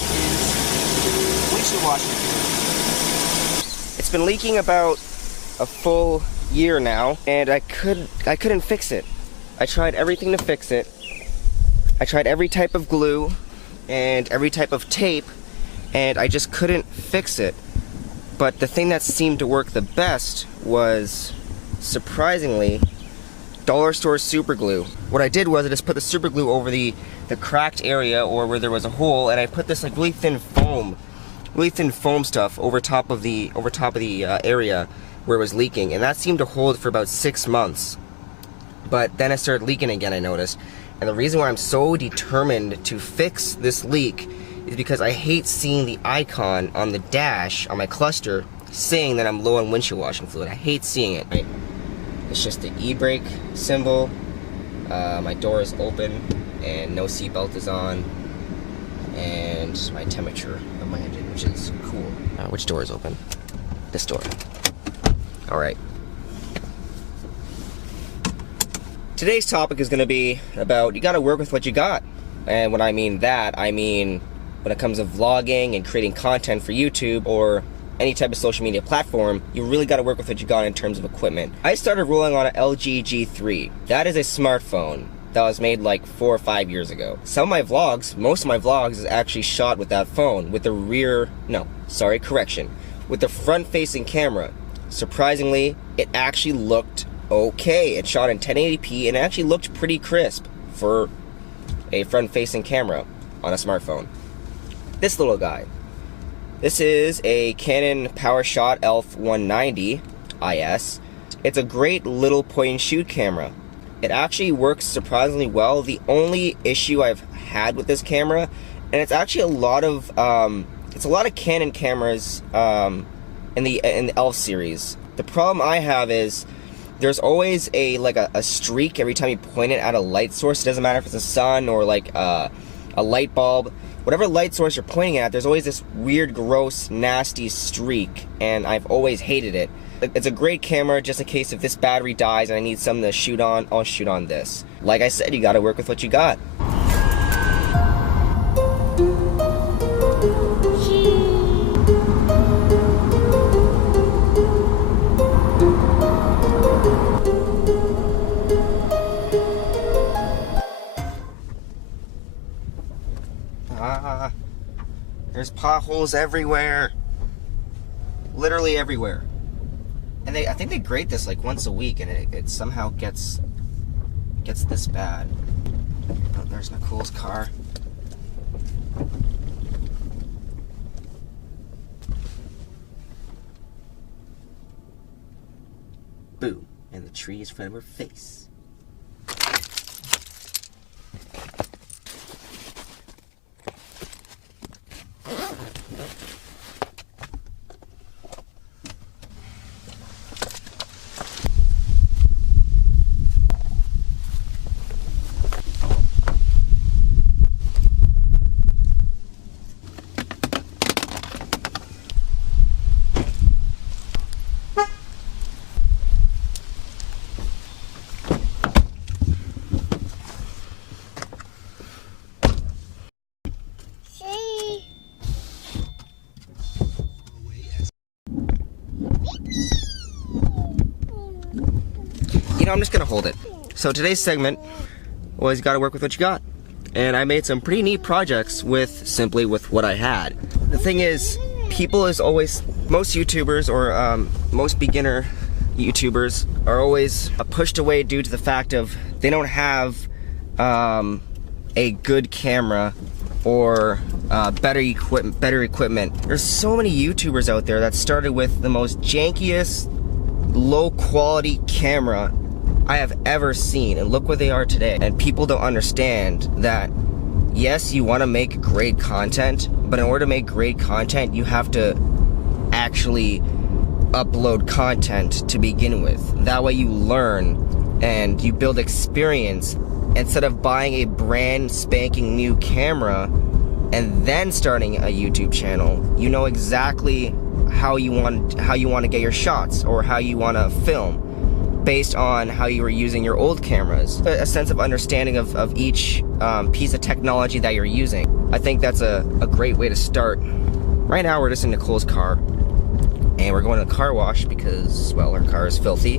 that is windshield washing fluid. It's been leaking about a full year now, and I couldn't fix it. I tried everything to fix it. I tried every type of glue and every type of tape, and I just couldn't fix it. But the thing that seemed to work the best was, surprisingly, dollar store super glue. What I did was I just put the super glue over the cracked area, or where there was a hole, and I put this like really thin foam stuff over top of the area where it was leaking, and that seemed to hold for about 6 months. But then it started leaking again, I noticed. And the reason why I'm so determined to fix this leak is because I hate seeing the icon on the dash on my cluster saying that I'm low on windshield washing fluid. I hate seeing it. Right? It's just the e-brake symbol. My door is open and no seatbelt is on, and my temperature of my engine, which is cool. Which door is open? This door. All right. Today's topic is going to be about, you got to work with what you got. And when I mean that, I mean when it comes to vlogging and creating content for YouTube or any type of social media platform, you really got to work with what you got in terms of equipment. I started rolling on an LG G3. That is a smartphone that was made like 4 or 5 years ago. Some of my vlogs, most of my vlogs is actually shot with that phone, with the with the front-facing camera. Surprisingly, it actually looked okay. It shot in 1080p and it actually looked pretty crisp for a front-facing camera on a smartphone. This little guy. This is a Canon PowerShot Elph 190 IS. It's a great little point-and-shoot camera. It actually works surprisingly well. The only issue I've had with this camera, and it's actually a lot of Canon cameras in the Elph series. The problem I have is there's always a streak every time you point it at a light source. It doesn't matter if it's a sun or like a light bulb. Whatever light source you're pointing at, there's always this weird, gross, nasty streak, and I've always hated it. It's a great camera just in case if this battery dies and I need something to shoot on, I'll shoot on this. Like I said, you gotta work with what you got. There's potholes everywhere. Literally everywhere. And I think they grade this like once a week, and it somehow gets this bad. Oh, there's Nicole's car. Boom. And the tree is in front of her face. I'm just gonna hold it. So today's segment was you gotta work with what you got. And I made some pretty neat projects simply with what I had. The thing is, most YouTubers or most beginner YouTubers are always pushed away due to the fact of they don't have a good camera or better equipment. There's so many YouTubers out there that started with the most jankiest, low quality camera I have ever seen, and look where they are today. And people don't understand that, yes, you want to make great content, but in order to make great content, you have to actually upload content to begin with. That way you learn and you build experience instead of buying a brand spanking new camera and then starting a YouTube channel. You know exactly how you want to get your shots or how you want to film. based on how you were using your old cameras. A sense of understanding of each piece of technology that you're using. I think that's a great way to start. Right now we're just in Nicole's car, and we're going to the car wash because, well, her car is filthy,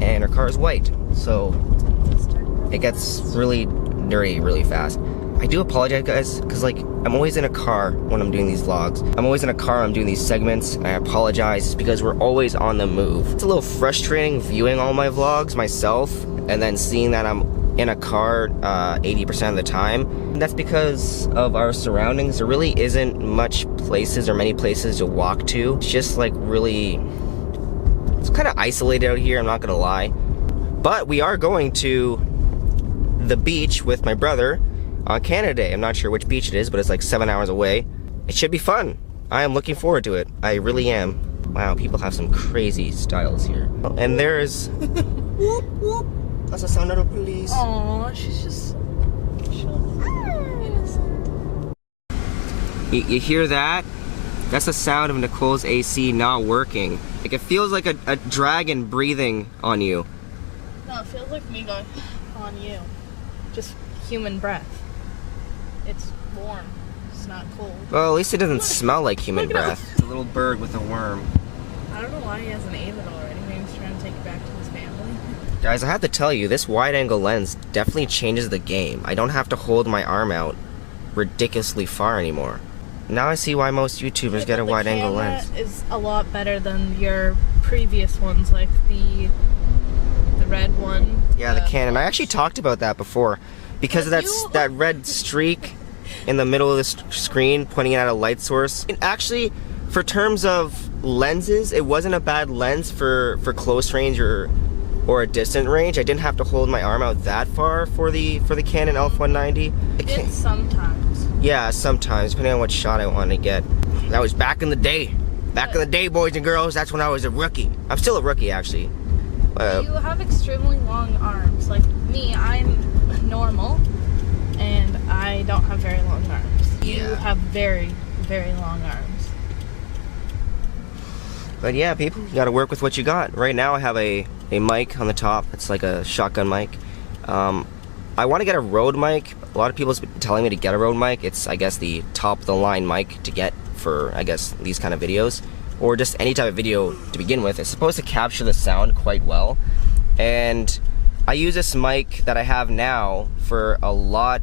and her car is white, so it gets really dirty really fast. I do apologize, guys, because like I'm always in a car when I'm doing these vlogs. I'm always in a car when I'm doing these segments, and I apologize because we're always on the move. It's a little frustrating viewing all my vlogs myself and then seeing that I'm in a car 80% of the time. And that's because of our surroundings. There really isn't much places or many places to walk to. It's just like really, it's kind of isolated out here, I'm not gonna lie. But we are going to the beach with my brother on Canada Day. I'm not sure which beach it is, but it's like 7 hours away. It should be fun. I am looking forward to it. I really am. Wow, people have some crazy styles here. And there's... whoop, whoop. That's the sound of the police. Aww, she's just... You hear that? That's the sound of Nicole's AC not working. Like, it feels like a dragon breathing on you. No, it feels like me going on you. Just human breath. It's warm. It's not cold. Well, at least it doesn't smell like human breath. It's a little bird with a worm. I don't know why he hasn't ate it already. Maybe he's trying to take it back to his family. Guys, I have to tell you, this wide-angle lens definitely changes the game. I don't have to hold my arm out ridiculously far anymore. Now I see why most YouTubers get a wide-angle lens. The camera is a lot better than your previous ones, like the red one. Yeah, the Canon. I actually talked about that before. Because of that red streak in the middle of the screen pointing at a light source. And actually, for terms of lenses, it wasn't a bad lens for close range or a distant range. I didn't have to hold my arm out that far for the Canon ELPH 190. It's sometimes. Yeah, sometimes, depending on what shot I want to get. That was back in the day. Back in the day, boys and girls, that's when I was a rookie. I'm still a rookie, actually. You have extremely long arms. Like me, I'm normal, and I don't have very long arms. You have very, very long arms. But yeah, people, you gotta work with what you got. Right now I have a mic on the top. It's like a shotgun mic. I want to get a Rode mic. A lot of people have been telling me to get a Rode mic. It's, I guess, the top of the line mic to get for, I guess, these kind of videos. Or just any type of video to begin with. It's supposed to capture the sound quite well. And I use this mic that I have now for a lot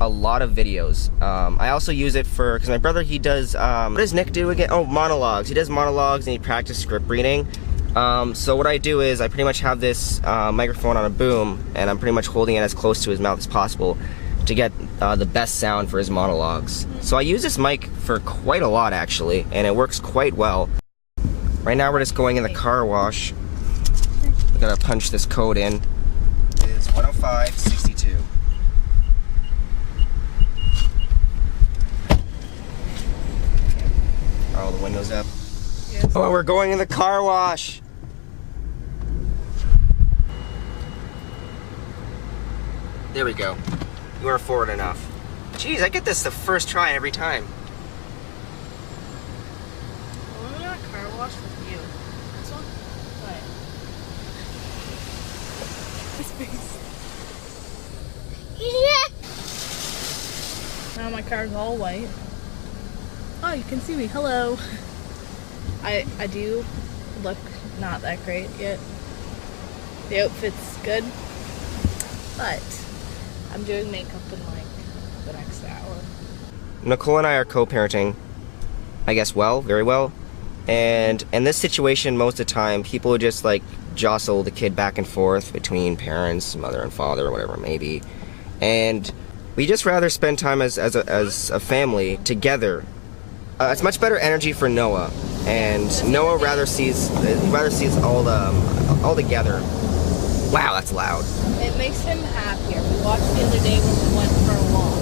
of videos. I also use it for, because my brother, he does, what does Nick do again? Oh, monologues. He does monologues and he practices script reading. So what I do is I pretty much have this microphone on a boom, and I'm pretty much holding it as close to his mouth as possible to get the best sound for his monologues. So I use this mic for quite a lot, actually, and it works quite well. Right now we're just going in the car wash. We gotta punch this code in. It is 105.62. All the windows up. Yes. Oh, we're going in the car wash. There we go. You weren't forward enough. Jeez, I get this the first try every time. Well, we're not car wash with you. This one? Right. Yeah. Now my car's all white. Oh, you can see me. Hello. I do look not that great yet. The outfit's good, but I'm doing makeup in like the next hour. Nicole and I are co-parenting, I guess, very well. And in this situation, most of the time, people just like jostle the kid back and forth between parents, mother and father, or whatever it may be. And we just rather spend time as a family together. It's much better energy for Noah, and Noah rather sees all together. Wow, that's loud. It makes him happier. We watched the other day when we went for a walk.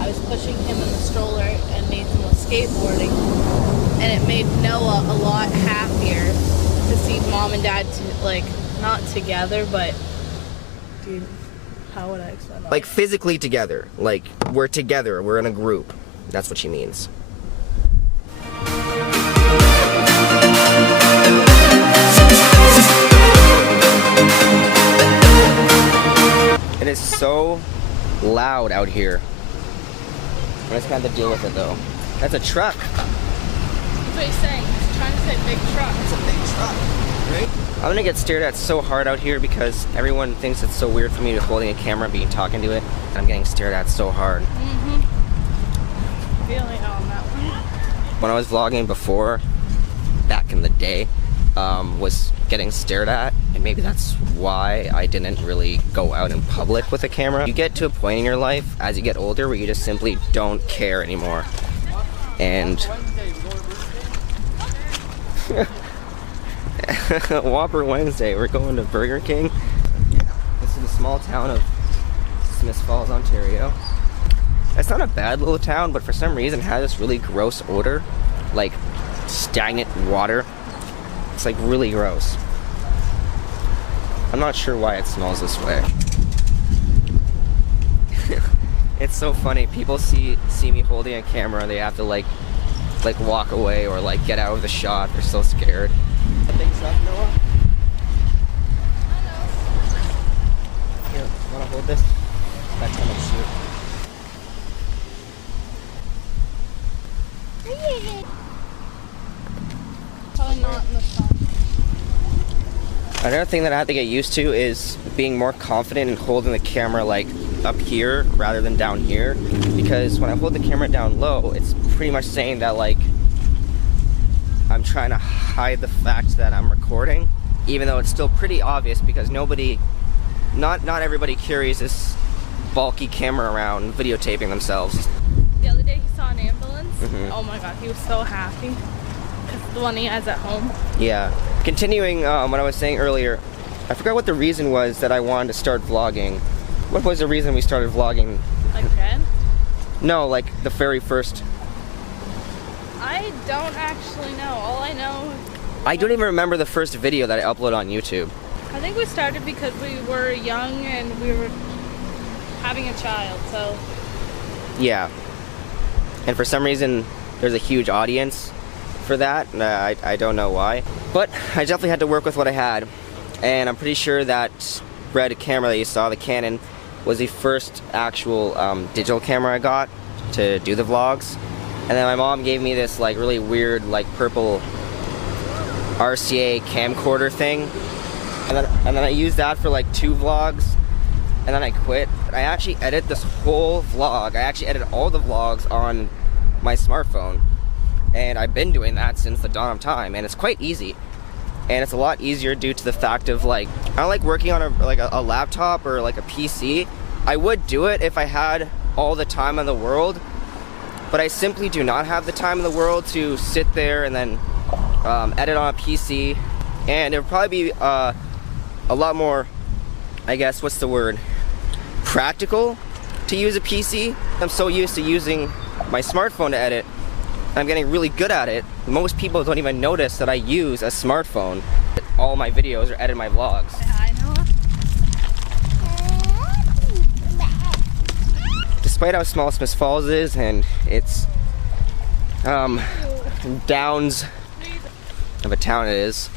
I was pushing him in the stroller and Nathan was skateboarding, and it made Noah a lot happier to see mom and dad not together, but dude, how would I explain that? Like physically together, like we're together, we're in a group. That's what she means. It is so loud out here. I just got to deal with it though. That's a truck. That's what he's saying. He's trying to say big truck. It's a big truck, right? I'm gonna get stared at so hard out here because everyone thinks it's so weird for me to holding a camera and being talking to it. And I'm getting stared at so hard. Feeling on that one. When I was vlogging before, back in the day, was getting stared at, and maybe that's why I didn't really go out in public with a camera. You get to a point in your life as you get older where you just simply don't care anymore. And Whopper Wednesday, we're going to Burger King. This is a small town of Smith Falls, Ontario. It's not a bad little town, but for some reason it has this really gross odor, like stagnant water. It's like really gross. I'm not sure why it smells this way. It's so funny. People see me holding a camera and they have to like walk away or like get out of the shot. They're so scared. Things up, Noah? Here, wanna hold this? That's how much shoot. Probably not in the sun. Another thing that I have to get used to is being more confident in holding the camera like up here rather than down here, because when I hold the camera down low, it's pretty much saying that like I'm trying to hide the fact that I'm recording, even though it's still pretty obvious because not everybody carries this bulky camera around videotaping themselves. The other day he saw an ambulance. Mm-hmm. Oh my god, he was so happy. Because the one he has at home. Yeah. Continuing what I was saying earlier, I forgot what the reason was that I wanted to start vlogging. What was the reason we started vlogging? Like then? No, like the very first. I don't actually know. All I know... I don't even remember the first video that I uploaded on YouTube. I think we started because we were young and we were having a child, so... Yeah. And for some reason, there's a huge audience for that. I don't know why. But I definitely had to work with what I had. And I'm pretty sure that red camera that you saw, the Canon, was the first actual digital camera I got to do the vlogs. And then my mom gave me this like really weird like purple RCA camcorder thing. And then I used that for like 2 vlogs. And then I quit. I actually edit this whole vlog. I actually edit all the vlogs on my smartphone. And I've been doing that since the dawn of time. And it's quite easy. And it's a lot easier due to the fact of like, I don't like working on a laptop or like a PC. I would do it if I had all the time in the world. But I simply do not have the time in the world to sit there and then edit on a PC. And it would probably be a lot more, I guess, what's the word? Practical to use a PC. I'm so used to using my smartphone to edit. I'm getting really good at it. Most people don't even notice that I use a smartphone. All my videos or edit my vlogs. I know. Despite how small Smith Falls is and its downs of a town it is,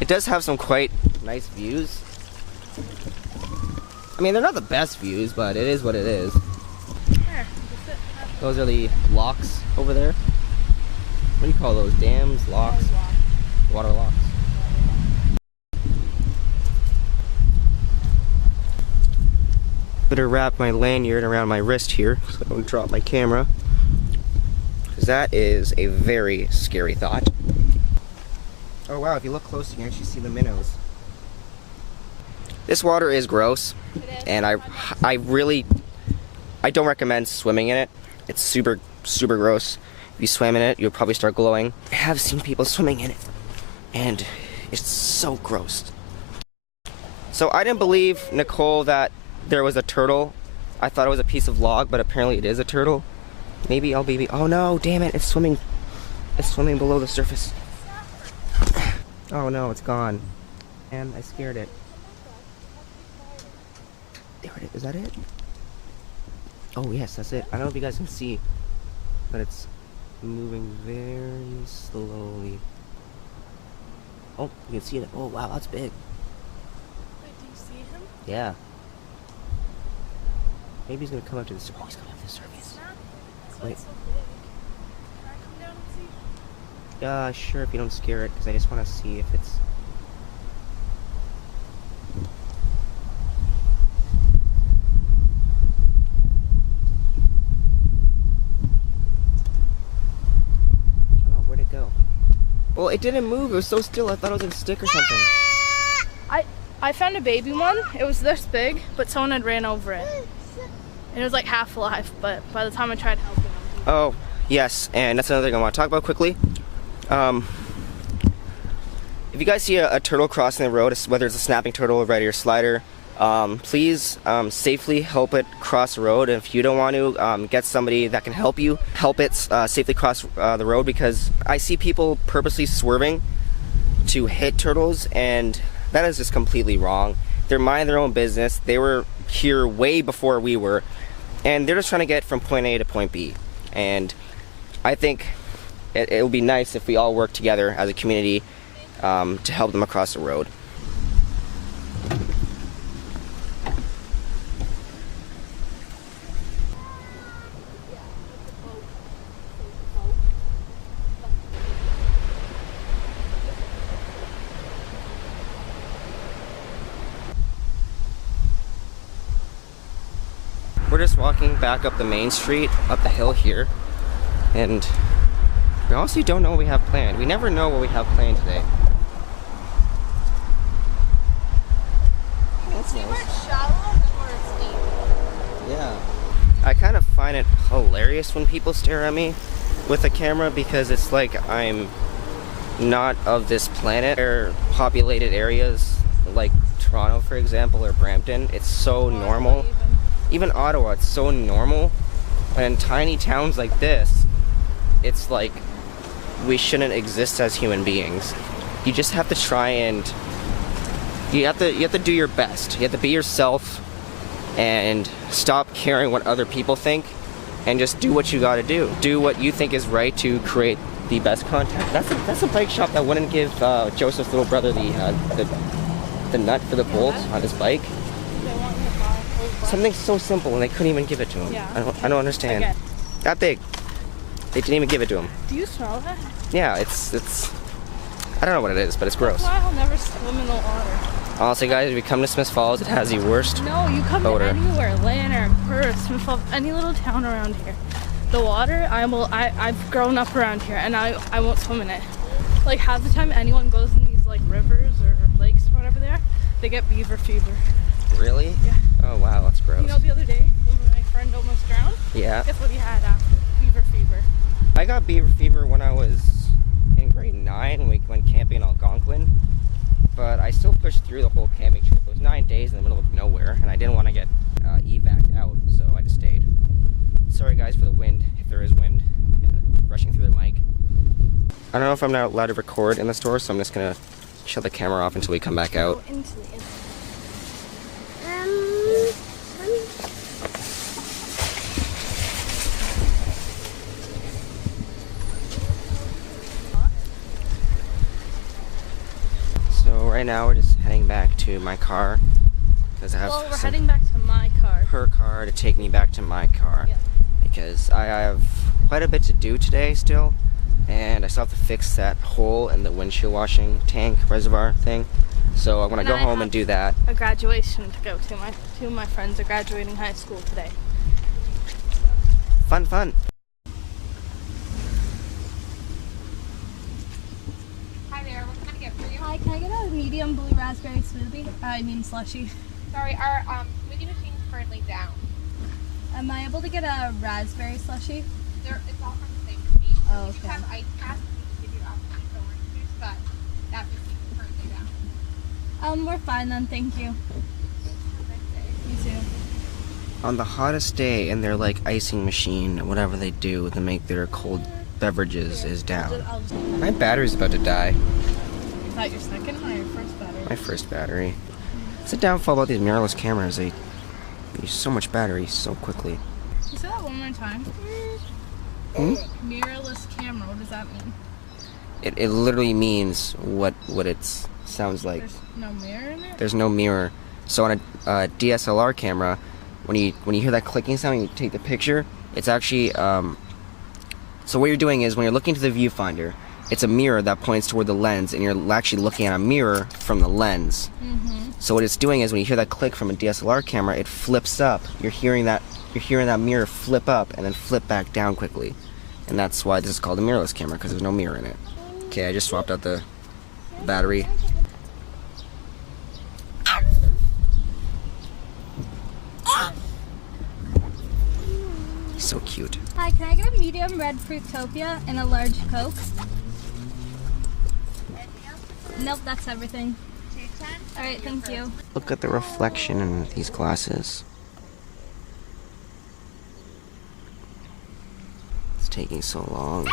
it does have some quite nice views. I mean, they're not the best views, but it is what it is. Those are the locks over there. What do you call those? Dams? Locks? Water locks. Better wrap my lanyard around my wrist here so I don't drop my camera. Because that is a very scary thought. Oh wow, if you look close you can actually see the minnows. This water is gross. It is. And I don't recommend swimming in it. It's super gross. If you swim in it, you'll probably start glowing. I have seen people swimming in it, and it's so gross. So I didn't believe Nicole that there was a turtle. I thought it was a piece of log, but apparently it is a turtle. Maybe I'll be. Oh no! Damn it! It's swimming. It's swimming below the surface. Oh no! It's gone. And I scared it. There it is. Is that it? Oh yes, that's it. I don't know if you guys can see, but it's moving very slowly. Oh, you can see it. Oh wow, that's big. Wait, do you see him? Yeah. Maybe he's gonna come up to this. Oh, he's coming up to the surface. Wait. So big. Can I come down and see? Sure, if you don't scare it, because I just want to see if it's... Oh, where'd it go? Well, it didn't move. It was so still. I thought it was a stick or something. I found a baby one. It was this big, but someone had ran over it. And it was like half alive, but by the time I tried helping him. Oh, yes, and that's another thing I want to talk about quickly. If you guys see a turtle crossing the road, whether it's a snapping turtle, a red ear slider, please safely help it cross the road. And if you don't want to, get somebody that can help you, help it safely cross the road, because I see people purposely swerving to hit turtles, and that is just completely wrong. They're minding their own business. They were here way before we were, and they're just trying to get from point A to point B. And I think it would be nice if we all work together as a community to help them across the road. We're just walking back up the main street, up the hill here, and we honestly don't know what we have planned. We never know what we have planned today. That's nice. Where it's shallow and where it's deep. Yeah. I kind of find it hilarious when people stare at me with a camera, because it's like I'm not of this planet. Or populated areas like Toronto, for example, or Brampton, it's so normal. Even Ottawa, it's so normal. And in tiny towns like this, it's like we shouldn't exist as human beings. You just have to try and you have to do your best. You have to be yourself and stop caring what other people think, and just do what you got to do. Do what you think is right to create the best content. That's a bike shop that wouldn't give Joseph's little brother the nut for the bolt on his bike. Something so simple, and they couldn't even give it to him. Yeah. I don't understand. Again. That big. They didn't even give it to him. Do you smell that? Yeah, it's I don't know what it is, but it's gross. That's why I'll never swim in the water. Honestly, guys, if you come to Smith Falls, it has the worst No, you come odor. to anywhere, Lanark, Perth, Smith Falls, any little town around here. The water, I've grown up around here, and I won't swim in it. Like half the time anyone goes in these like rivers or lakes or whatever there, they get beaver fever. Really? Yeah. Oh wow, that's gross. You know, the other day when my friend almost drowned? Yeah. Guess what he had after? Beaver fever. I got beaver fever when I was in grade 9 when we went camping in Algonquin, but I still pushed through the whole camping trip. It was 9 days in the middle of nowhere, and I didn't want to get evac'd out, so I just stayed. Sorry guys for the wind, if there is wind, and rushing through the mic. I don't know if I'm not allowed to record in the store, so I'm just gonna shut the camera off until we come back out. Go into the So right now we're just heading back to my car, because I have Well, we're heading back to my car. her car to take me back to my car. Yeah. Because I have quite a bit to do today still, and I still have to fix that hole in the windshield washing tank reservoir thing. So I want to And go I home have and do that. A graduation to go to. Two of my friends are graduating high school today. Fun, fun. Hi there, what can I get for you? Hi, can I get a medium blue raspberry smoothie? I mean slushy. Sorry, our smoothie machine is currently down. Am I able to get a raspberry slushy? It's all from the same machine. Oh, We do okay. have ice caps to give you apple juice or orange juice, but that machine is currently down. We're fine then, thank you. Have a nice day. You too. On the hottest day in their like icing machine, whatever they do to make their cold beverages is down. My battery's about to die. Is that your second or your first battery? My first battery. It's a downfall about these mirrorless cameras. They use so much battery so quickly. Can you say that one more time? Hmm? Mirrorless camera, what does that mean? It literally means what it sounds like. There's no mirror in it? There's no mirror. So on a DSLR camera, when you hear that clicking sound and you take the picture, it's actually so what you're doing is when you're looking to the viewfinder, it's a mirror that points toward the lens, and you're actually looking at a mirror from the lens. So what it's doing is when you hear that click from a DSLR camera, it flips up. You're hearing that mirror flip up and then flip back down quickly, and that's why this is called a mirrorless camera, because there's no mirror in it. Okay, I just swapped out the battery. He's so cute. Hi, can I get a medium red Fruitopia and a large Coke? Nope, that's everything. Alright, thank you. Look at the reflection in these glasses. It's taking so long.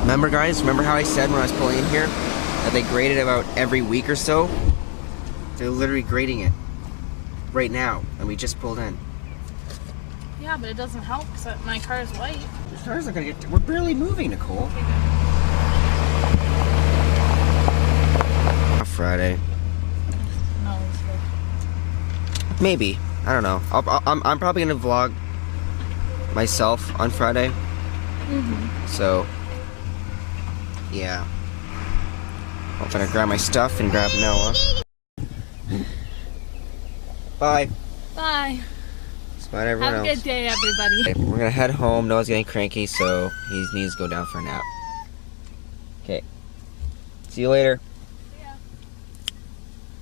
Remember, guys? Remember how I said when I was pulling in here that they grade it about every week or so? They're literally grading it right now, and we just pulled in. Yeah, but it doesn't help because my car is white. The cars are gonna get. We're barely moving, Nicole. Friday. No, it's good. Maybe. I don't know. I'm probably gonna vlog myself on Friday. So, yeah. I'm gonna grab my stuff and grab Noah. Bye. Bye. Bye to everyone Have a else. good day, everybody. Okay, we're gonna head home. Noah's getting cranky, so he needs to go down for a nap. Okay. See you later.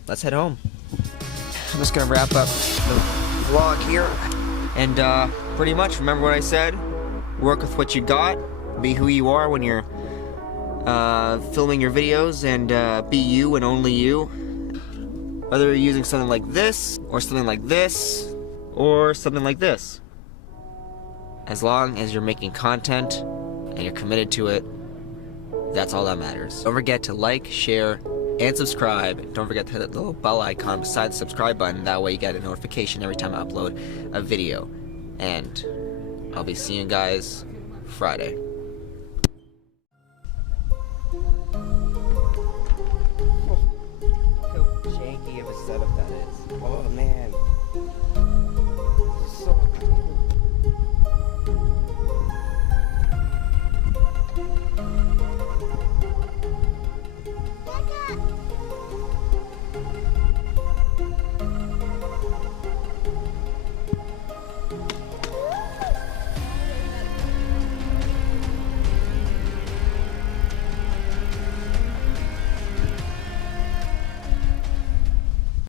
Let's head home. I'm just gonna wrap up the vlog here. And pretty much remember what I said. Work with what you got. Be who you are when you're filming your videos, and be you and only you. Whether you're using something like this, or something like this, or something like this. As long as you're making content and you're committed to it, that's all that matters. Don't forget to like, share, and subscribe. Don't forget to hit that little bell icon beside the subscribe button. That way you get a notification every time I upload a video. And I'll be seeing you guys Friday.